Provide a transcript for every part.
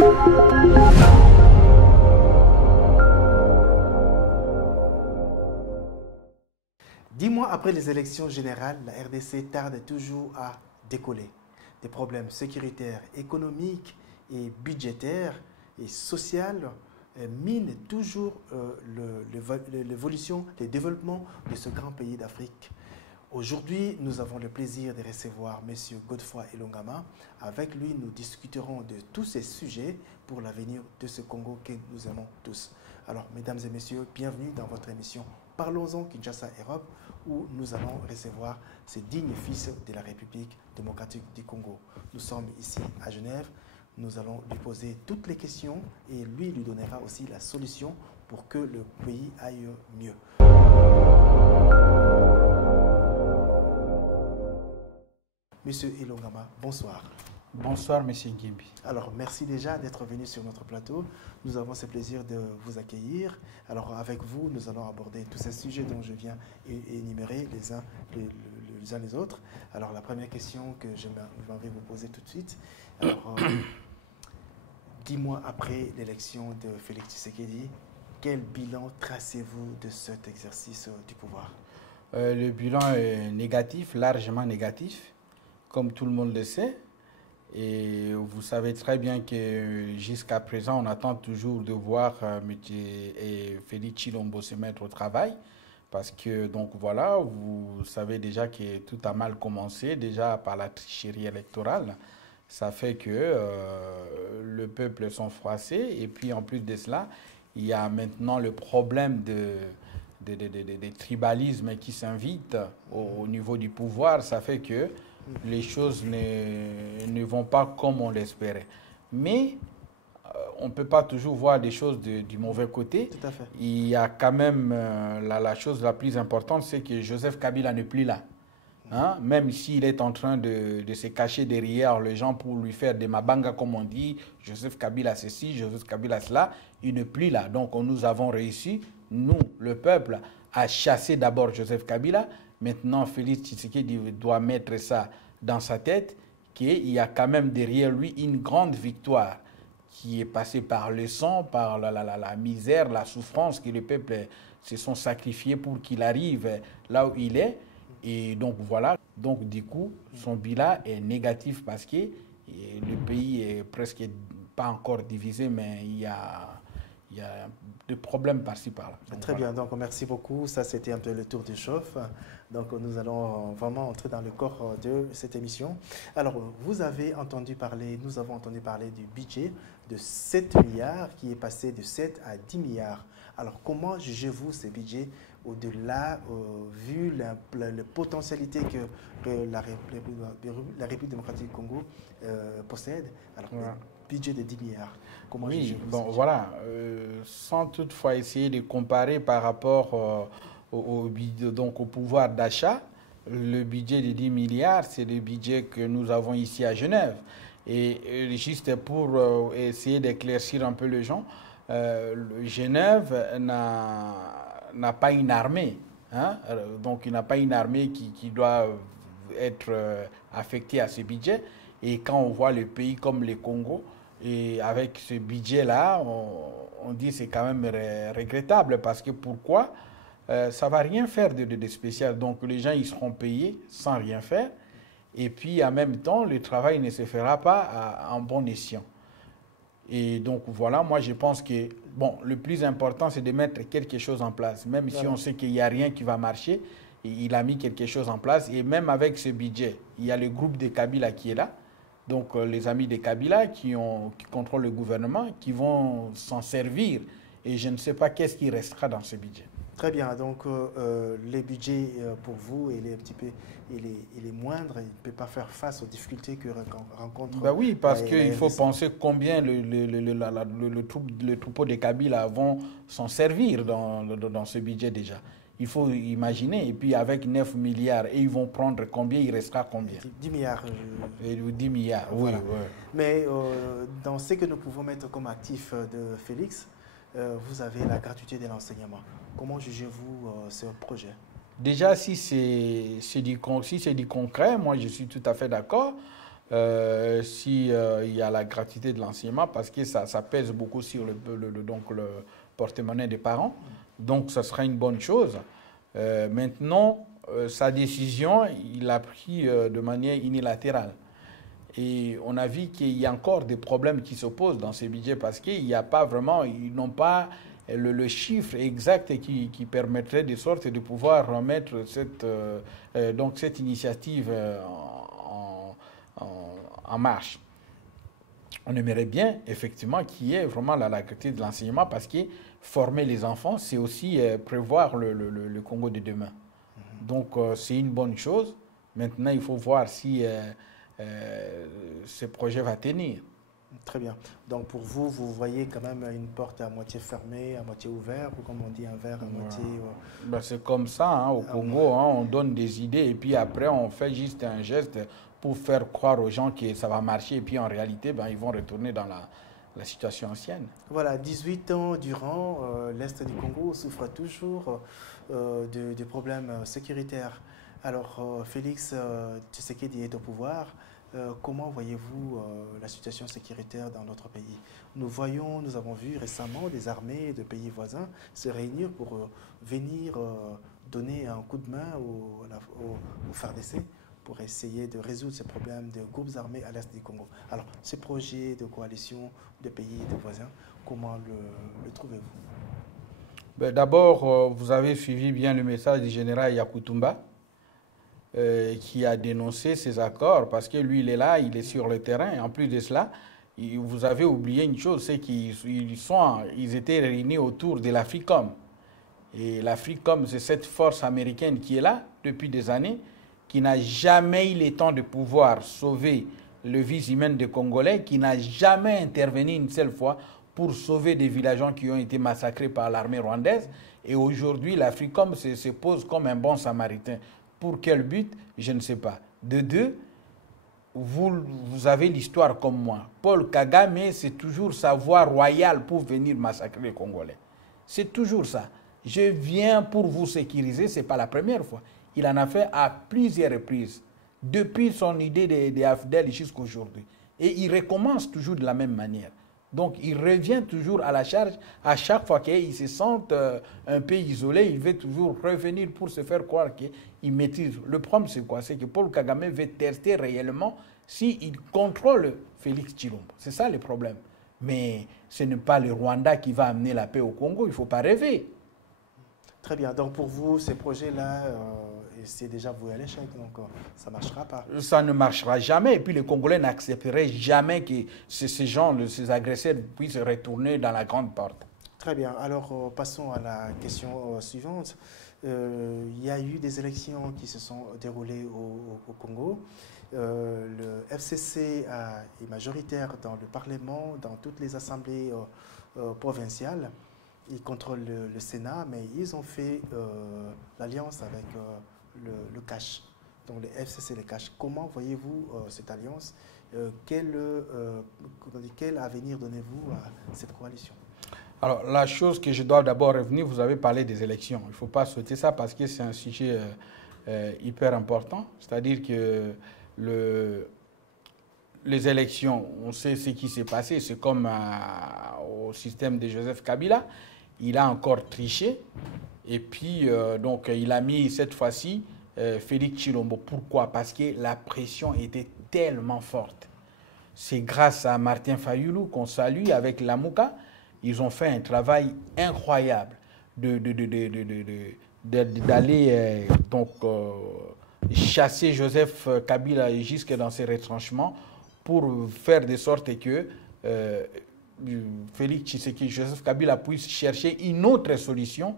10 mois après les élections générales, la RDC tarde toujours à décoller. Des problèmes sécuritaires, économiques et budgétaires et sociaux minent toujours l'évolution, le développement de ce grand pays d'Afrique. Aujourd'hui, nous avons le plaisir de recevoir M. Godefroy Elongama. Avec lui, nous discuterons de tous ces sujets pour l'avenir de ce Congo que nous aimons tous. Alors, mesdames et messieurs, bienvenue dans votre émission Parlons-en Kinshasa Europe, où nous allons recevoir ces dignes fils de la République démocratique du Congo. Nous sommes ici à Genève. Nous allons lui poser toutes les questions et lui donnera aussi la solution pour que le pays aille mieux. Monsieur Elongama, bonsoir. Bonsoir, Monsieur Ngimbi. Alors, merci déjà d'être venu sur notre plateau. Nous avons ce plaisir de vous accueillir. Alors, avec vous, nous allons aborder tous ces sujets dont je viens énumérer les uns les autres. Alors, la première question que je vais vous poser tout de suite. Alors, 10 mois après l'élection de Félix Tshisekedi, quel bilan tracez-vous de cet exercice du pouvoir? Le bilan est négatif, largement négatif, comme tout le monde le sait. Et vous savez très bien que jusqu'à présent, on attend toujours de voir M. Félix Tshilombo se mettre au travail. Parce que, donc voilà, vous savez déjà que tout a mal commencé, déjà par la tricherie électorale. Ça fait que le peuple s'est froissé. Et puis, en plus de cela, il y a maintenant le problème des tribalismes qui s'invitent au niveau du pouvoir. Ça fait que les choses ne vont pas comme on l'espérait. Mais on ne peut pas toujours voir des choses du mauvais côté. Tout à fait. Il y a quand même la chose la plus importante, c'est que Joseph Kabila n'est plus là. Hein? Même s'il est en train de se cacher derrière les gens pour lui faire des mabanga, comme on dit, Joseph Kabila ceci, Joseph Kabila cela, il n'est plus là. Donc nous avons réussi, nous, le peuple, à chasser d'abord Joseph Kabila. Maintenant, Félix Tshisekedi doit mettre ça dans sa tête, qu'il y a quand même derrière lui une grande victoire qui est passée par le sang, par la misère, la souffrance que les peuples se sont sacrifiés pour qu'il arrive là où il est. Et donc voilà, donc du coup, son bilan est négatif parce que le pays est presque pas encore divisé, mais il y a des problèmes par-ci par-là. Très bien, donc merci beaucoup. Ça, c'était un peu le tour du chauffe. Donc nous allons vraiment entrer dans le corps de cette émission. Alors, nous avons entendu parler du budget de 7 milliards qui est passé de 7 à 10 milliards. Alors, comment jugez-vous ce budget au-delà, vu la potentialité que la République démocratique du Congo possède? Alors, le budget de 10 milliards, comment jugez-vous? Bon, voilà, sans toutefois essayer de comparer par rapport au pouvoir d'achat, le budget de 10 milliards, c'est le budget que nous avons ici à Genève. Et juste pour essayer d'éclaircir un peu les gens, Genève n'a pas une armée. Hein? Donc, il n'a pas une armée qui doit être affectée à ce budget. Et quand on voit les pays comme le Congo, et avec ce budget-là, on dit que c'est quand même regrettable. Parce que pourquoi? Ça ne va rien faire de spécial. Donc, les gens ils seront payés sans rien faire. Et puis, en même temps, le travail ne se fera pas en bon escient. Et donc, voilà, moi, je pense que, bon, le plus important, c'est de mettre quelque chose en place. Même si on sait qu'il n'y a rien qui va marcher, il a mis quelque chose en place. Et même avec ce budget, il y a le groupe de Kabila qui est là. Donc, les amis de Kabila qui contrôlent le gouvernement, qui vont s'en servir. Et je ne sais pas qu'est-ce qui restera dans ce budget. Très bien, donc les budgets pour vous, il est moindre, il ne peut pas faire face aux difficultés que rencontre. Ben oui, parce qu'il faut penser combien le troupeau de Kabila vont s'en servir dans ce budget déjà. Il faut imaginer, et puis avec 9 milliards, et ils vont prendre combien, il restera combien? 10 milliards. 10 milliards, voilà. Oui. Mais dans ce que nous pouvons mettre comme actif de Félix, vous avez la gratuité de l'enseignement. Comment jugez-vous ce projet? Déjà, si c'est du concret, moi je suis tout à fait d'accord. si il y a la gratuité de l'enseignement, parce que ça pèse beaucoup sur donc le porte-monnaie des parents. Donc, ça sera une bonne chose. Maintenant, sa décision, il l'a pris de manière unilatérale. Et on a vu qu'il y a encore des problèmes qui se posent dans ces budgets parce qu'il n'y a pas vraiment, ils n'ont pas le chiffre exact qui permettrait de sorte de pouvoir remettre donc cette initiative en marche. On aimerait bien, effectivement, qu'il y ait vraiment la gratuité de l'enseignement parce que former les enfants, c'est aussi prévoir le Congo de demain. Donc, c'est une bonne chose. Maintenant, il faut voir si ce projet va tenir. Très bien. Donc, pour vous, vous voyez quand même une porte à moitié fermée, à moitié ouverte, ou comme on dit, un verre à moitié... Ben, c'est comme ça, hein, au Congo, hein, on donne des idées et puis après, on fait juste un geste pour faire croire aux gens que ça va marcher et puis en réalité, ben, ils vont retourner dans la situation ancienne. Voilà, 18 ans durant, l'Est du Congo souffre toujours de problèmes sécuritaires. Alors, Félix Tshisekedi est au pouvoir. Comment voyez-vous la situation sécuritaire dans notre pays? Nous avons vu récemment des armées de pays voisins se réunir pour venir donner un coup de main au FARDC pour essayer de résoudre ces problèmes de groupes armés à l'Est du Congo. Alors, ce projet de coalition de pays de voisins, comment le trouvez-vous? Ben, d'abord, vous avez suivi bien le message du général Yakutumba, qui a dénoncé ces accords parce que lui, il est là, il est sur le terrain. Et en plus de cela, vous avez oublié une chose, c'est qu'ils étaient réunis autour de l'AFRICOM. Et l'AFRICOM, c'est cette force américaine qui est là depuis des années, qui n'a jamais eu le temps de pouvoir sauver le vie humaine des Congolais, qui n'a jamais intervenu une seule fois pour sauver des villageois qui ont été massacrés par l'armée rwandaise. Et aujourd'hui, l'AFRICOM se pose comme un bon samaritain. Pour quel but? Je ne sais pas. De deux, vous avez l'histoire comme moi. Paul Kagame, c'est toujours sa voie royale pour venir massacrer les Congolais. C'est toujours ça. Je viens pour vous sécuriser, ce n'est pas la première fois. Il en a fait à plusieurs reprises, depuis son idée des AFDEL jusqu'à aujourd'hui. Et il recommence toujours de la même manière. Donc, il revient toujours à la charge. À chaque fois qu'il se sent un peu isolé, il veut toujours revenir pour se faire croire qu'il maîtrise. Le problème, c'est quoi? C'est que Paul Kagame veut tester réellement s'il contrôle Félix Tshilombo. C'est ça le problème. Mais ce n'est pas le Rwanda qui va amener la paix au Congo. Il ne faut pas rêver. Très bien. Donc, pour vous, ces projets-là, c'est déjà voué à l'échec. Donc, ça ne marchera pas. Ça ne marchera jamais. Et puis, les Congolais n'accepteraient jamais que ces gens, ces agresseurs, puissent retourner dans la grande porte. Très bien. Alors, passons à la question suivante. Il y a eu des élections qui se sont déroulées au Congo. Le FCC est majoritaire dans le Parlement, dans toutes les assemblées provinciales. Ils contrôlent le Sénat, mais ils ont fait l'alliance avec le CACH, donc le FCC, le CACH. Comment voyez-vous cette alliance? Quel avenir donnez-vous à cette coalition? Alors, la chose que je dois d'abord revenir, vous avez parlé des élections. Il ne faut pas sauter ça parce que c'est un sujet hyper important. C'est-à-dire que les élections, on sait ce qui s'est passé. C'est comme au système de Joseph Kabila. Il a encore triché. Et puis, donc, il a mis cette fois-ci Félix Tshilombo. Pourquoi? Parce que la pression était tellement forte. C'est grâce à Martin Fayulu qu'on salue avec Lamouka. Ils ont fait un travail incroyable d'aller chasser Joseph Kabila jusque dans ses retranchements pour faire de sorte que Félix Tshisekedi, Joseph Kabila puisse chercher une autre solution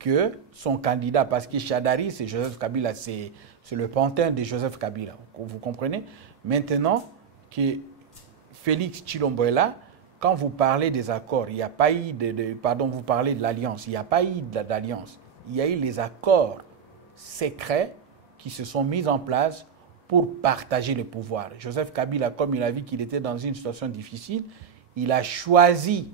que son candidat. Parce que Chadari, c'est Joseph Kabila, c'est le pantin de Joseph Kabila. Vous comprenez? Maintenant que Félix Tshilombo est là, quand vous parlez des accords, il n'y a pas eu vous parlez de l'alliance, il n'y a pas eu d'alliance. Il y a eu les accords secrets qui se sont mis en place pour partager le pouvoir. Joseph Kabila, comme il a vu qu'il était dans une situation difficile, il a choisi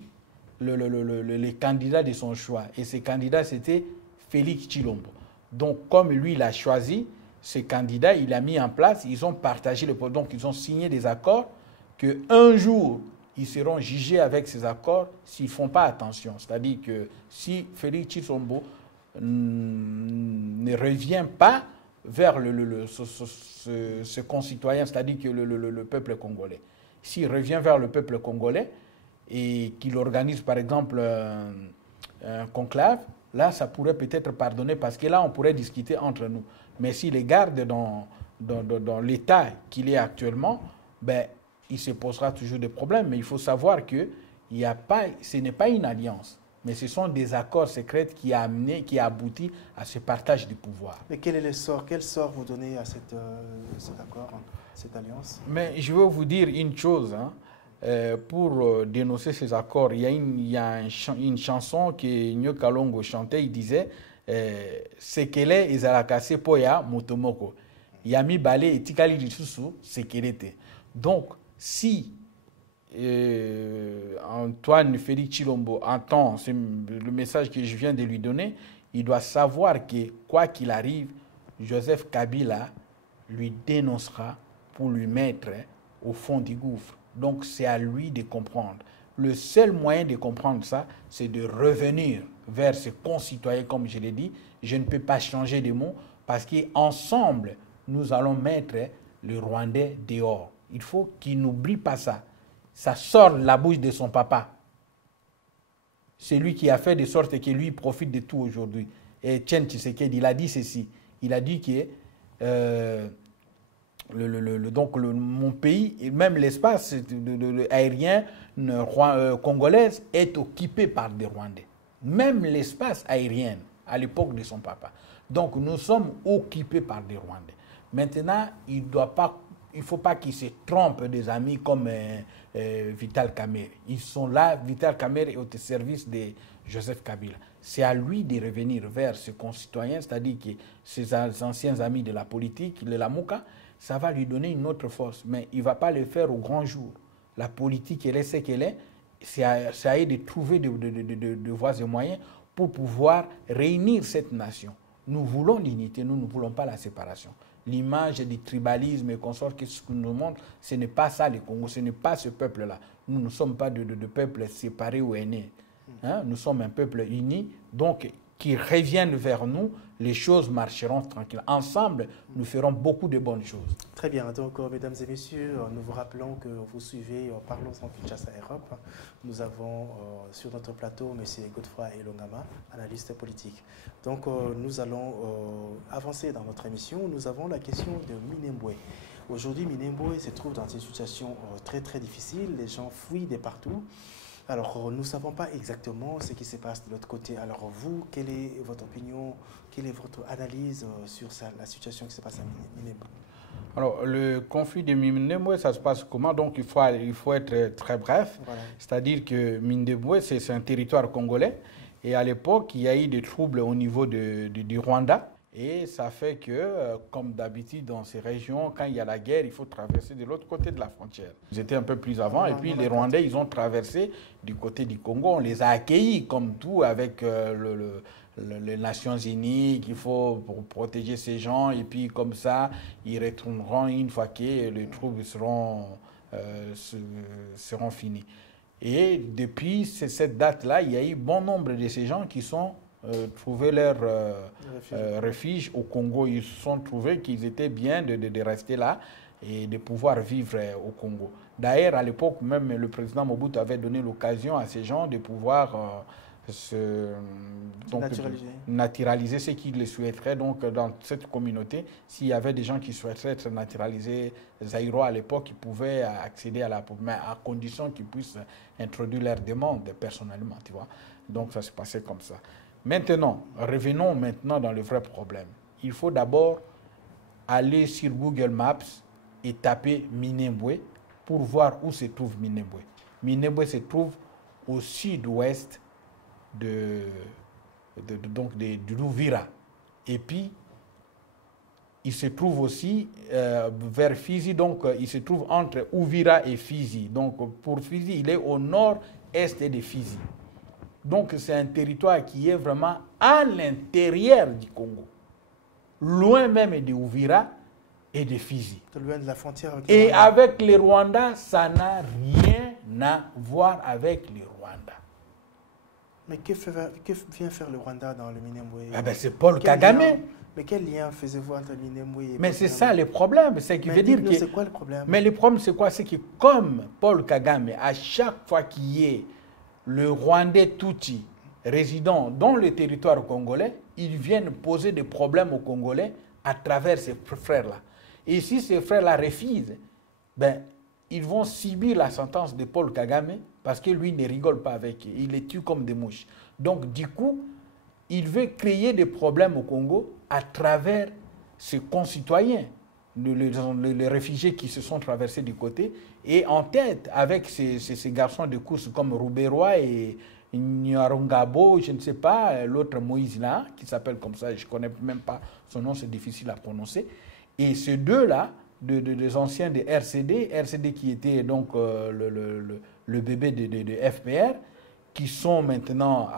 les candidats de son choix. Et ces candidats, c'était Félix Tshilombo. Donc, comme lui, il a choisi, ces candidats, il a mis en place, ils ont partagé le pouvoir. Donc, ils ont signé des accords qu'un jour, ils seront jugés avec ces accords s'ils ne font pas attention. C'est-à-dire que si Félix Tshisekedi ne revient pas vers ce concitoyen, c'est-à-dire que le peuple congolais, s'il revient vers le peuple congolais et qu'il organise par exemple un conclave, là, ça pourrait peut-être pardonner parce que là, on pourrait discuter entre nous. Mais s'il les garde dans l'état qu'il est actuellement, ben, il se posera toujours des problèmes. Mais il faut savoir que ce n'est pas une alliance, mais ce sont des accords secrets qui a abouti à ce partage du pouvoir. Mais quel est le sort, quel sort vous donnez à cet accord, cette alliance? Mais je veux vous dire une chose, hein. Pour dénoncer ces accords, il y a une chanson que Nyo Kalongo chantait, il disait Sekele ezalakase poya motomoko. Yami bale etikali lisusu sekelete. Donc, si Antoine Félix Tshilombo entend le message que je viens de lui donner, il doit savoir que, quoi qu'il arrive, Joseph Kabila lui dénoncera pour lui mettre au fond du gouffre. Donc, c'est à lui de comprendre. Le seul moyen de comprendre ça, c'est de revenir vers ses concitoyens, comme je l'ai dit. Je ne peux pas changer de mot parce qu'ensemble, nous allons mettre le Rwandais dehors. Il faut qu'il n'oublie pas ça. Ça sort de la bouche de son papa. C'est lui qui a fait de sorte que lui profite de tout aujourd'hui. Et Tien Tshisekedi, il a dit ceci. Il a dit que mon pays, et même l'espace aérien congolais est occupé par des Rwandais. Même l'espace aérien, à l'époque de son papa. Donc nous sommes occupés par des Rwandais. Maintenant, il ne faut pas qu'ils se trompent des amis comme Vital Kamerhe. Ils sont là, Vital Kamerhe est au service de Joseph Kabila. C'est à lui de revenir vers ses concitoyens, c'est-à-dire que ses anciens amis de la politique, le Lamuka, ça va lui donner une autre force. Mais il ne va pas le faire au grand jour. La politique, elle est ce qu'elle est. C'est à eux de trouver de voies et moyens pour pouvoir réunir cette nation. Nous voulons l'unité, nous ne voulons pas la séparation. L'image du tribalisme et consorts que ce que nous montre, ce n'est pas ça le Congo, ce n'est pas ce peuple-là. Nous ne sommes pas de peuple séparé ou aîné. Hein? Nous sommes un peuple uni, donc qui reviennent vers nous, les choses marcheront tranquilles. Ensemble, nous ferons beaucoup de bonnes choses. Très bien. Donc, mesdames et messieurs, nous vous rappelons que vous suivez Parlons en Kinshasa Europe. Nous avons sur notre plateau M. Godefroy Elongama, analyste politique. Donc, nous allons avancer dans notre émission. Nous avons la question de Minembwe. Aujourd'hui, Minembwe se trouve dans une situation très très difficile. Les gens fuient de partout. Alors, nous ne savons pas exactement ce qui se passe de l'autre côté. Alors, vous, quelle est votre opinion, quelle est votre analyse sur la situation qui se passe à Minembwe? Alors, le conflit de Minembwe, ça se passe comment? Donc, il faut être très bref. Voilà. C'est-à-dire que Minembwe, c'est un territoire congolais. Et à l'époque, il y a eu des troubles au niveau du Rwanda. Et ça fait que, comme d'habitude dans ces régions, quand il y a la guerre, il faut traverser de l'autre côté de la frontière. Ils étaient un peu plus avant, et puis les Rwandais, ils ont traversé du côté du Congo. On les a accueillis comme tout, avec les Nations Unies, qu'il faut pour protéger ces gens, et puis comme ça, ils retourneront une fois que les troubles seront finis. Et depuis cette date-là, il y a eu bon nombre de ces gens qui sont trouvé leur refuge au Congo. Ils se sont trouvés qu'ils étaient bien de rester là et de pouvoir vivre au Congo. D'ailleurs, à l'époque, même le président Mobutu avait donné l'occasion à ces gens de pouvoir naturaliser ce qu'ils le souhaiteraient. Donc, dans cette communauté, s'il y avait des gens qui souhaiteraient être naturalisés zaïrois à l'époque, ils pouvaient accéder à mais à condition qu'ils puissent introduire leurs demandes personnellement, tu vois. Donc, ça se passait comme ça. Maintenant, revenons maintenant dans le vrai problème. Il faut d'abord aller sur Google Maps et taper Minembwe pour voir où se trouve Minembwe. Minembwe se trouve au sud-ouest de l'Ouvira. Et puis, il se trouve aussi vers Fizi, donc il se trouve entre Ouvira et Fizi. Donc pour Fizi, il est au nord-est de Fizi. Donc c'est un territoire qui est vraiment à l'intérieur du Congo. loin même de Uvira et de Fizi. Loin de la frontière avec et avec les Rwandais, ça n'a rien à voir avec les Rwandais. Mais que vient faire le Rwanda dans le Minembwe? Ah ben c'est Paul Kagame. Mais quel lien faisez-vous entre Minembwe et Mais c'est ça le problème. C'est qui veut dire que. C'est quoi le problème? Mais le problème, c'est quoi? C'est que comme Paul Kagame, à chaque fois qu'il y ait le Rwandais Tutsi résidant dans le territoire congolais, ils viennent poser des problèmes aux Congolais à travers ces frères-là. Et si ces frères-là refusent, ben, ils vont subir la sentence de Paul Kagame parce que lui ne rigole pas avec eux. Il les tue comme des mouches. Donc, du coup, il veut créer des problèmes au Congo à travers ses concitoyens, les réfugiés qui se sont traversés du côté, et en tête avec ces garçons de course comme Rouberois et Nyarungabo, je ne sais pas, l'autre Moïse là, qui s'appelle comme ça, je ne connais même pas son nom, c'est difficile à prononcer. Et ces deux-là, des anciens de RCD qui était donc le bébé de FPR, qui sont maintenant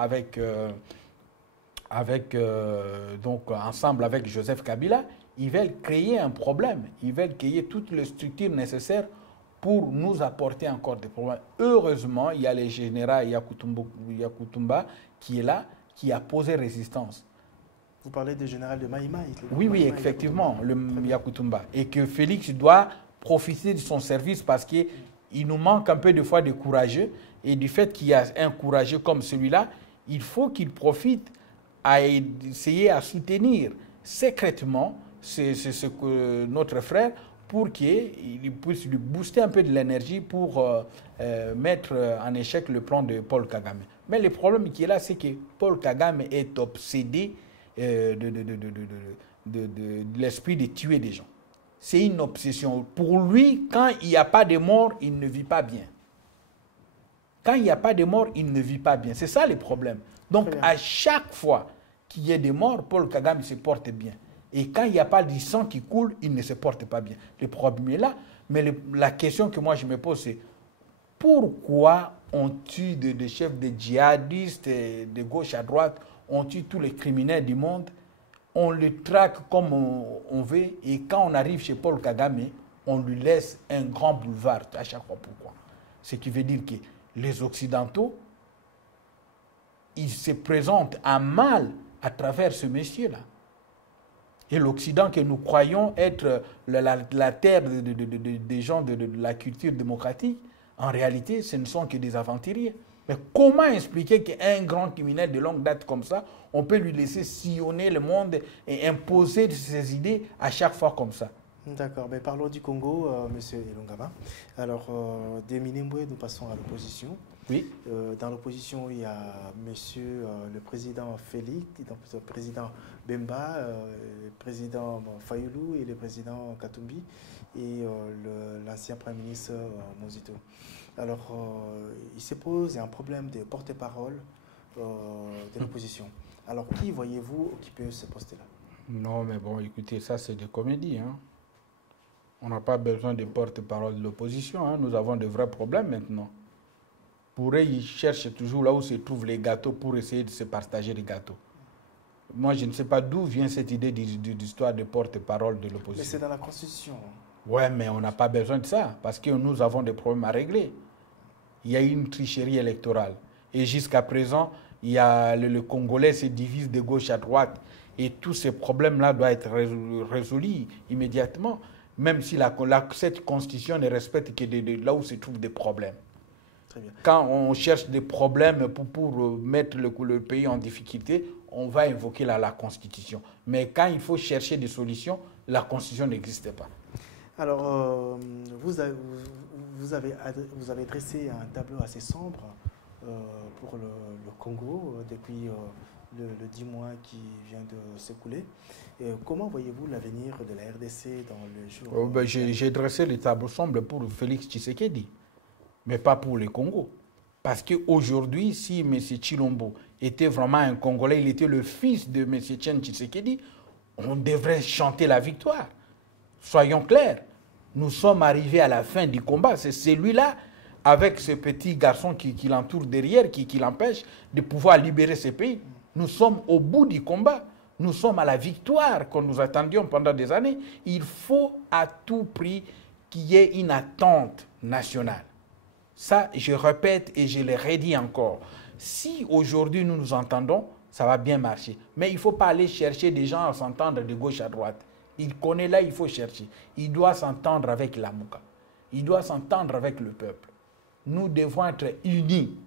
donc ensemble avec Joseph Kabila, ils veulent créer un problème, ils veulent créer toutes les structures nécessaires pour nous apporter encore des problèmes. Heureusement, il y a le général Yakutumba qui est là, qui a posé résistance. Vous parlez du général de Maïmaï. Oui, effectivement, le Yakutumba. Et que Félix doit profiter de son service parce qu'il nous manque un peu de fois de courageux. Et du fait qu'il y a un courageux comme celui-là, il faut qu'il profite à essayer à soutenir secrètement notre frère pour qu'il puisse lui booster un peu de l'énergie pour mettre en échec le plan de Paul Kagame. Mais le problème qui est là, c'est que Paul Kagame est obsédé de l'esprit de tuer des gens. C'est une obsession. Pour lui, quand il n'y a pas de mort, il ne vit pas bien. Quand il n'y a pas de mort, il ne vit pas bien. C'est ça le problème. Donc, à chaque fois qu'il y ait des morts, Paul Kagame se porte bien. Et quand il n'y a pas de sang qui coule, il ne se porte pas bien. Le problème est là. Mais la question que moi je me pose, c'est pourquoi on tue des chefs de djihadistes de gauche à droite, on tue tous les criminels du monde, on les traque comme on veut, et quand on arrive chez Paul Kagame, on lui laisse un grand boulevard à chaque fois. Pourquoi? Ce qui veut dire que les Occidentaux, ils se présentent à mal à travers ce monsieur-là. Et l'Occident que nous croyons être la terre des gens de la culture démocratique, en réalité, ce ne sont que des aventuriers. Mais comment expliquer qu'un grand criminel de longue date comme ça, on peut lui laisser sillonner le monde et imposer ses idées à chaque fois comme ça? D'accord, mais parlons du Congo, Monsieur Elongama. Alors, des Minembwe, nous passons à l'opposition. Oui. Dans l'opposition, il y a Monsieur le président Félix, le président Bemba, le président Fayoulou et le président Katumbi et l'ancien Premier ministre Mozito. Alors, il se pose un problème de porte-parole de l'opposition. Alors, qui voyez-vous occuper ce poste-là? Non, mais bon, écoutez, ça c'est des comédies. Hein. On n'a pas besoin de porte-parole de l'opposition. Hein. Nous avons de vrais problèmes maintenant. Pour eux, ils cherchent toujours là où se trouvent les gâteaux pour essayer de se partager les gâteaux. Moi, je ne sais pas d'où vient cette idée d'histoire de porte-parole de l'opposition. Mais c'est dans la Constitution. Ouais, mais on n'a pas besoin de ça, parce que nous avons des problèmes à régler. Il y a une tricherie électorale. Et jusqu'à présent, il y a le Congolais se divise de gauche à droite. Et tous ces problèmes-là doivent être résolus immédiatement, même si cette Constitution ne respecte que là où se trouvent des problèmes. Très bien. Quand on cherche des problèmes pour mettre le pays en difficulté, on va invoquer la Constitution. Mais quand il faut chercher des solutions, la Constitution n'existe pas. Alors, vous avez dressé un tableau assez sombre pour le Congo depuis le 10 mois qui vient de s'écouler. Comment voyez-vous l'avenir de la RDC dans le jour J'ai dressé le tableau sombre pour Félix Tshisekedi, mais pas pour le Congo. Parce qu'aujourd'hui, si M. Tshilombo était vraiment un Congolais, il était le fils de M. Tshisekedi, on devrait chanter la victoire. Soyons clairs, nous sommes arrivés à la fin du combat. C'est celui-là, avec ce petit garçon qui l'entoure derrière, qui l'empêche de pouvoir libérer ce pays. Nous sommes au bout du combat. Nous sommes à la victoire que nous attendions pendant des années. Il faut à tout prix qu'il y ait une attente nationale. Ça, je répète et je le redis encore. Si aujourd'hui nous nous entendons, ça va bien marcher. Mais il ne faut pas aller chercher des gens à s'entendre de gauche à droite. Il connaît là, il faut chercher. Il doit s'entendre avec la Mouka. Il doit s'entendre avec le peuple. Nous devons être unis.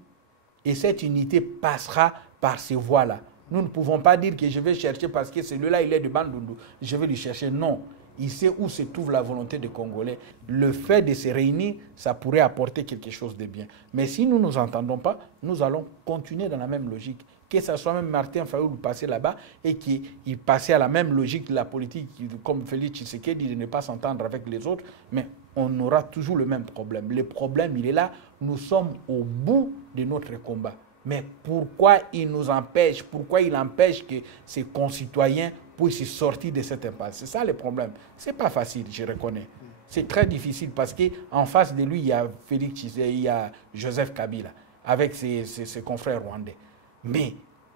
Et cette unité passera par ces voies-là. Nous ne pouvons pas dire que je vais chercher parce que celui-là, il est de Bandundu. Je vais lui chercher. Non. Il sait où se trouve la volonté des Congolais. Le fait de se réunir, ça pourrait apporter quelque chose de bien. Mais si nous ne nous entendons pas, nous allons continuer dans la même logique. Que ce soit même Martin Fayoulou passer là-bas et qu'il passait à la même logique de la politique, comme Félix Tshisekedi, de ne pas s'entendre avec les autres, mais on aura toujours le même problème. Le problème, il est là. Nous sommes au bout de notre combat. Mais pourquoi il nous empêche, pourquoi il empêche que ses concitoyens puissent sortir de cette impasse? C'est ça le problème. Ce n'est pas facile, je reconnais. C'est très difficile parce qu'en face de lui, il y a Félix Tshisekedi, il y a Joseph Kabila avec ses confrères rwandais. Mais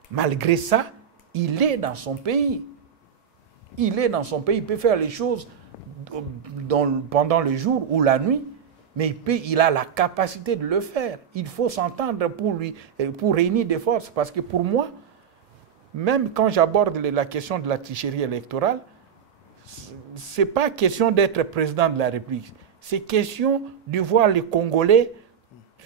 malgré ça, il est dans son pays. Il est dans son pays, il peut faire les choses pendant le jour ou la nuit. Mais il a la capacité de le faire. Il faut s'entendre pour réunir des forces. Parce que pour moi, même quand j'aborde la question de la tricherie électorale, ce n'est pas question d'être président de la République. C'est question de voir les Congolais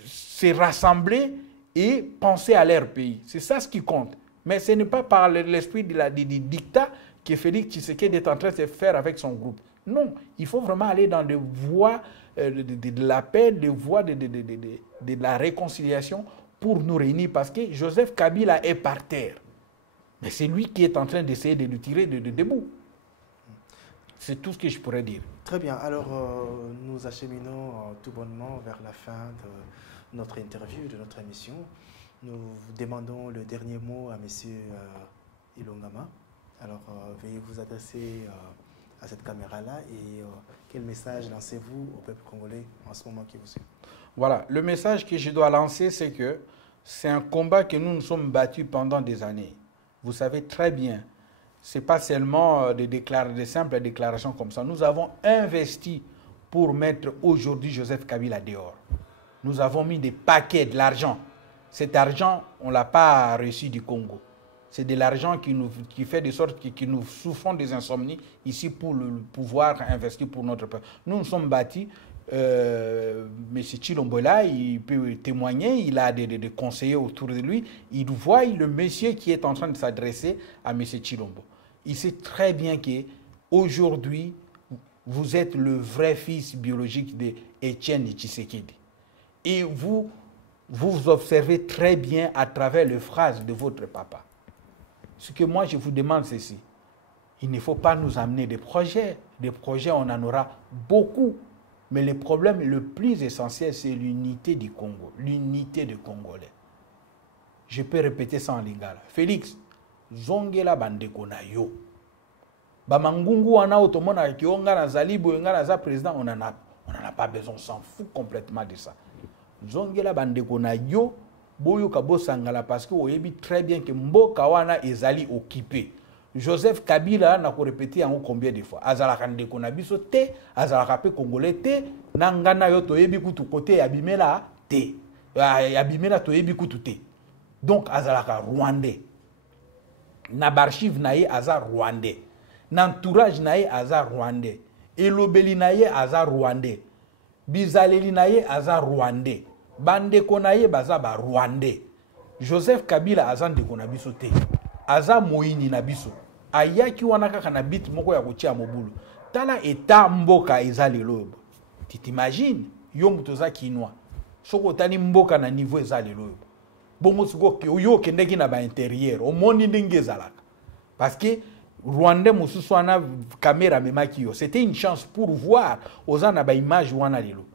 se rassembler et penser à leur pays. C'est ça ce qui compte. Mais ce n'est pas par l'esprit du dictat que Félix Tshisekedi est en train de faire avec son groupe. Non, il faut vraiment aller dans des voies de la paix, des voies de la réconciliation pour nous réunir parce que Joseph Kabila est par terre. Mais c'est lui qui est en train d'essayer de le tirer debout. C'est tout ce que je pourrais dire. Très bien. Alors, nous acheminons tout bonnement vers la fin de notre interview, de notre émission. Nous demandons le dernier mot à M. Ilongama. Alors, veuillez vous adresser à cette caméra-là et quel message lancez-vous au peuple congolais en ce moment qui vous suit? Voilà, le message que je dois lancer, c'est que c'est un combat que nous nous sommes battus pendant des années. Vous savez très bien, ce n'est pas seulement des simples déclarations comme ça. Nous avons investi pour mettre aujourd'hui Joseph Kabila dehors. Nous avons mis des paquets de l'argent. Cet argent, on ne l'a pas reçu du Congo. C'est de l'argent qui fait de sorte que nous souffrons des insomnies ici pour pouvoir investir pour notre peuple. Nous nous sommes bâtis. M. Tshilombo là, il peut témoigner, il a des conseillers autour de lui. Il voit le monsieur qui est en train de s'adresser à M. Tshilombo. Il sait très bien qu'aujourd'hui, vous êtes le vrai fils biologique d'Etienne Tshisekedi. Et vous observez très bien à travers les phrases de votre papa. Ce que moi, je vous demande, c'est ceci. Il ne faut pas nous amener des projets. Des projets, on en aura beaucoup. Mais le problème le plus essentiel, c'est l'unité du Congo. L'unité des Congolais. Je peux répéter ça en lingala. Félix, zongela bandeko na yo. Bamangungu wana otomona ki onga na zalibo onga na za président, on n'en a pas besoin, on s'en fout complètement de ça. Zongela bandeko na yo. Boyo kabo sangala parce que oyebi très bien que mboka wana ezali occupé. Joseph Kabila n'a ko répété en combien de fois. Azalaka ndeko na biso te, azalaka pe congolais te, nangana yo toyebi kutu côté abimela te. Abimela toyebi kutu te. Donc azalaka rwandais. Na archive naye aza rwandais. Na entourage naye aza rwandais. Elobeli naye aza rwandais. Bizaleli naye aza rwandais. Bandeko naye baza ba rwandais. Joseph Kabila aza ndeko na biso te. Aza moini na biso. Ayaki wana kaka na bit moko ya kotia mobulu. Tala eta mboka eza lelo. Tu t'imagines yo muto za kinwa. Soko tani mboka na niveau eza lelo. Bongo siko yo kendeki na ba intérieur. Omoni ndenge ezalaka. Parce que Rwandais mususu wana caméra memaki yo. C'était une chance pour voir oza na ba image wana lelo.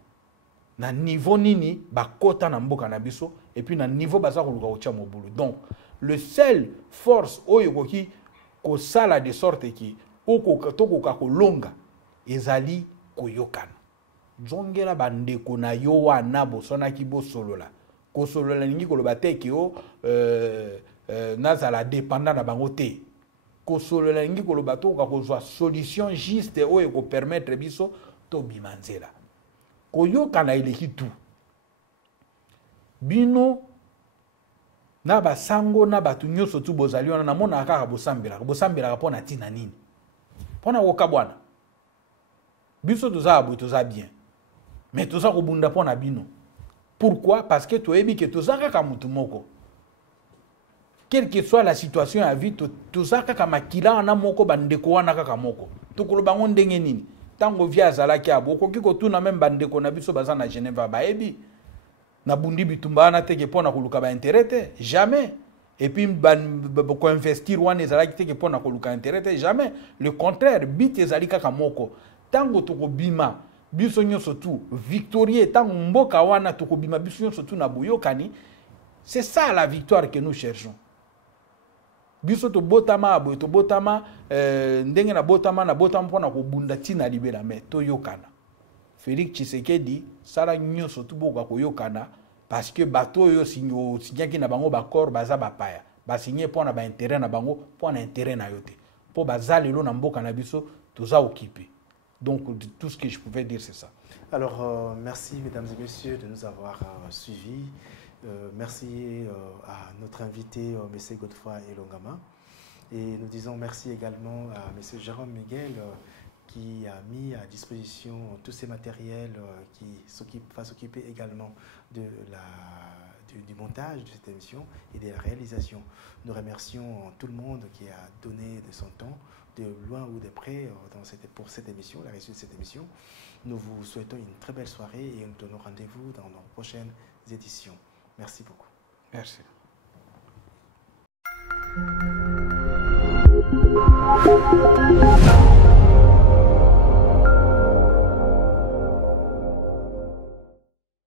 Na niveau nini bakota na mboka na biso et puis na niveau baza koluka kotia mobulu. Donc le seul force oyo koki ko sala de sorte ki tokoka kolonga ezali koyokana. Zongela bandeko na yo wana bosonaki bosolola. Kosolola ningi koloba te ki nazala dépendant na bango te. kosolola ngi koloba to ka solution juste oyo ko permettre biso to bimanzela koyoka na eleki tout bino na basango na batu nyonso tu bozali wana namona kaka bosambelaka mpona ntina nini mpona koka bwana biso toza boye toza bien mais toza kobunda mpona bino. Pourquoi? Parce que toyebi ke toza kaka mutu moko quelle que soit la situation à vie toza kaka makila wana moko bandeko wana kaka moko tokoloba ngo ndenge nini tango via azalaki abo okoki kotuna même bandeko na biso baza na Genève bayebi na bundi bitumba wana teke mpona koluka baintérêt te jamais et puis koinvestir wana ezalaki teke mpona koluka intérêt te jamais le contraire bit ezali kaka moko tango tokobima biso nyonso tu victorieux tango mboka wana tokobima biso nyonso tu na boyokani c'est ça la victoire que nous cherchons. Biso to botama aboy to botama ndenge na botama mpona kobunda tina libela me to yokana. Félix Tshisekedi sala nyonso tu boka koyokana parce que bato yo signaki na bango bakor baza bapaya basigné mpona ba intérêt na bango mpona intérêt na yo te po baza lelo na mboka na biso toza occupé. Donc tout ce que je pouvais dire c'est ça. Alors merci mesdames et messieurs de nous avoir suivis. Merci à notre invité, M. Godefroy Elongama. Et nous disons merci également à M. Jérôme Miguel qui a mis à disposition tous ces matériels, qui va s'occuper également du montage de cette émission et de la réalisation. Nous remercions tout le monde qui a donné de son temps, de loin ou de près, pour cette émission, la réussite de cette émission. Nous vous souhaitons une très belle soirée et nous donnons rendez-vous dans nos prochaines éditions. Merci beaucoup. Merci.